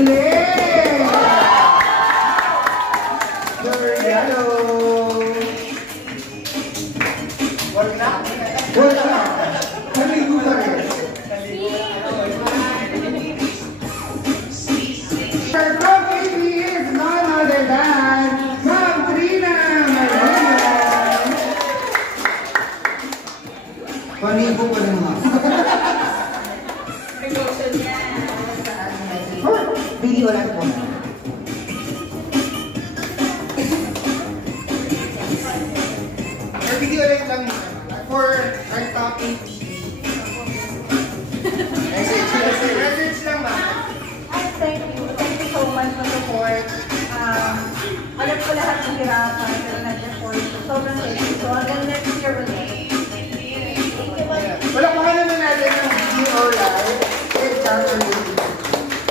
Clay! Soriano! Wala. Kaligo pa rin. Our top baby is none other than Ma'am Trina Marina. Kaligo pa rin mga. Video lang po. Video lang for our topic. Message lang ba? Thank you so much for support. Alam ko lahat ng hirapan, pero nag-effort. Sobrang thank you. So hanggang next year ulit. Wala ko naman natin ng video live.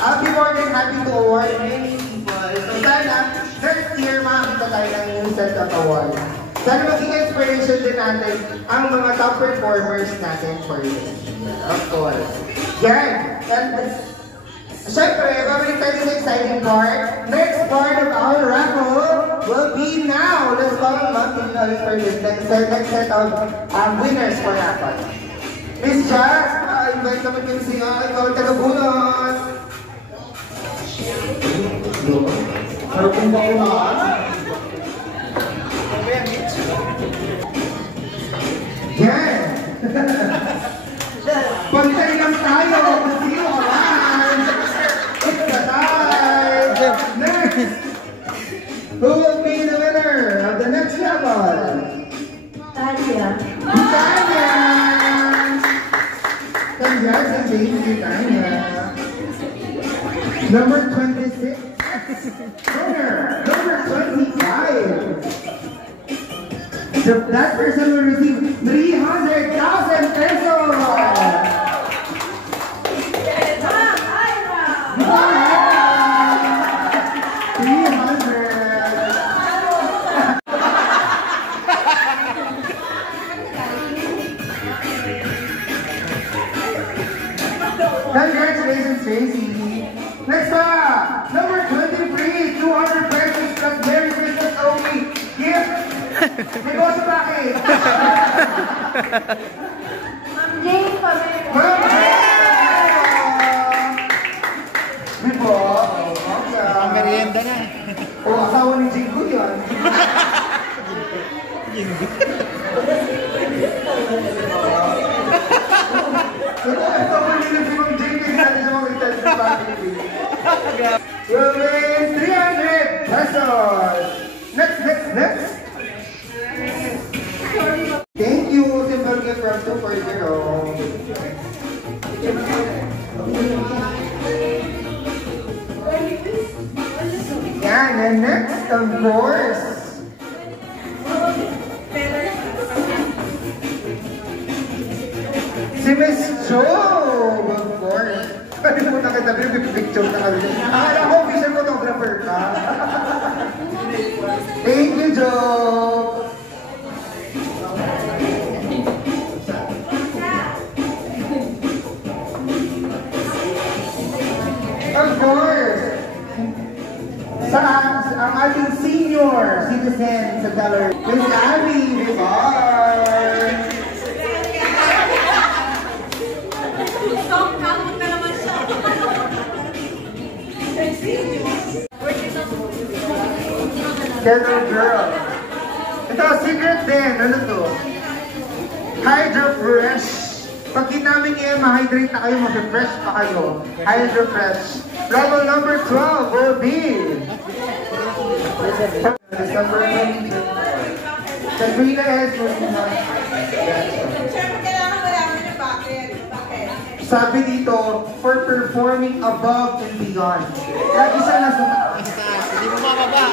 I'll be more than happy to award many people. So sana, next year makakita tayo ng new set of awards. Sana maging inspiration din natin ang mga top performers natin for this year. Of course. Yan. And syempre, babalik tayo sa exciting part. Next part of our raffle will be now. Let's call on Ma'am Tina for this next set of winners for raffle. Miss Jazz, invite naman kayo siya. Ikaw ang taga-bunot. Harap kong bakulaan. Yan! Pantay lang tayo! Sino ka man? It's the time! Next! Who will be the winner of the next level? Tanya. Tanya! Congrats and James, Tanya! Number 26. Winner! Number 25. That person will receive 300,000 pesos! Congratulations, Tracy! Next up, number 23, 200 pesos plus Merry Christmas only gift! Negosyo bakit? Ma'am Jane Pamela. Ma'am Jane! Diba? Ang merienda na. O, asawa ni Jane ko yan. Ito ko nila si Ma'am Jane kasi natin sa mga itas sa family. We'll win 300 pesos! Next! Thank you, Simple Gift from 240. Yan, and next, of course. Si Miss Joe, of course. Pwede mo nakita rin, may picture na kami. Akala ko, official photographer ka. Thank you, Joe. Of course, ang ating senior citizen sa gallery, Miss Abby Vivar. Hello, girl. Ito, secret din. Ano to? Hydro Fresh. Pag namin kayo, ma-hydrate na kayo, mag-refresh pa kayo. Hydro Fresh. Level number 12 will be December 22. Sabrina has sabi dito, for performing above and beyond. Lagi siya nasa taas. Hindi mo mababa.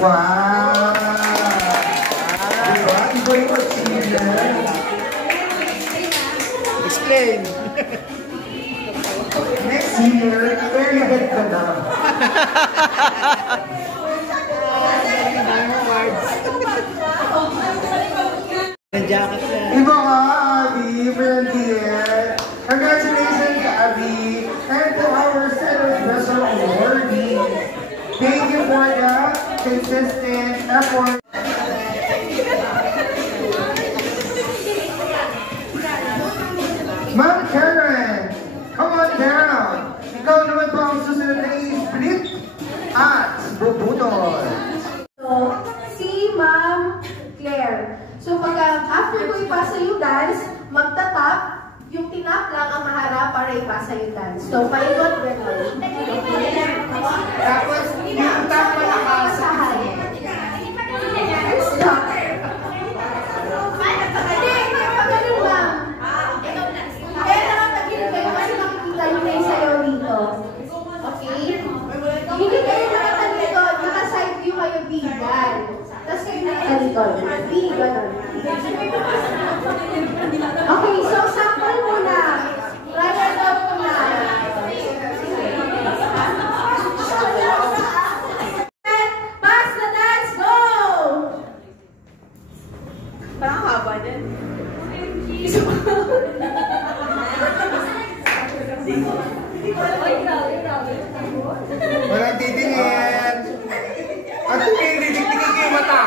Wow! Diba? Iba yung achievement. Explain. Next year, very ahead ka na. Ang jacket na. Iba ka, different consistent effort. Ma'am Karen, come on down. Ikaw naman po ang susunod na i-split at bubunol. So, si Ma'am Claire. So, pag after ko ipasa yung dance, magtatap, yung tinap lang ang maharap para ipasa yung dance. So, paikot gano'n. Tapos, yung tap malakas. Stop. Hindi, pagaling ma'am. Kaya nakakagilig kayo kasi makikita yung may sayaw dito. Okay? Hindi kayo nakatalikod, naka-side view kayo bigan. Tapos kayo nakatalikod. Bigan. Okay, so sample muna. Rather down muna. Pass the dance, go! Parang haba din. Walang titingin. At titingin yung mata.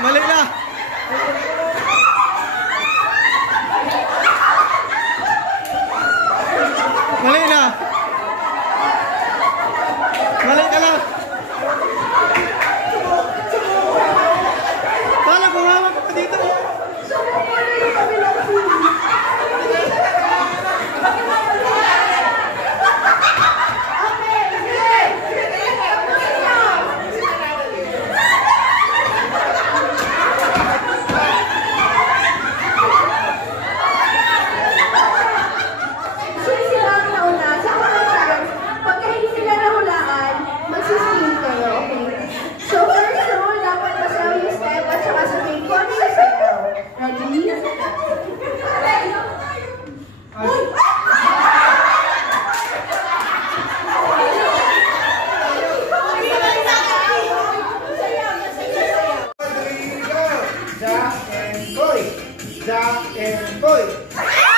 Mali na. Mali na. Mali ka lang. Kala ko hawak ka dito. Jack and Boy.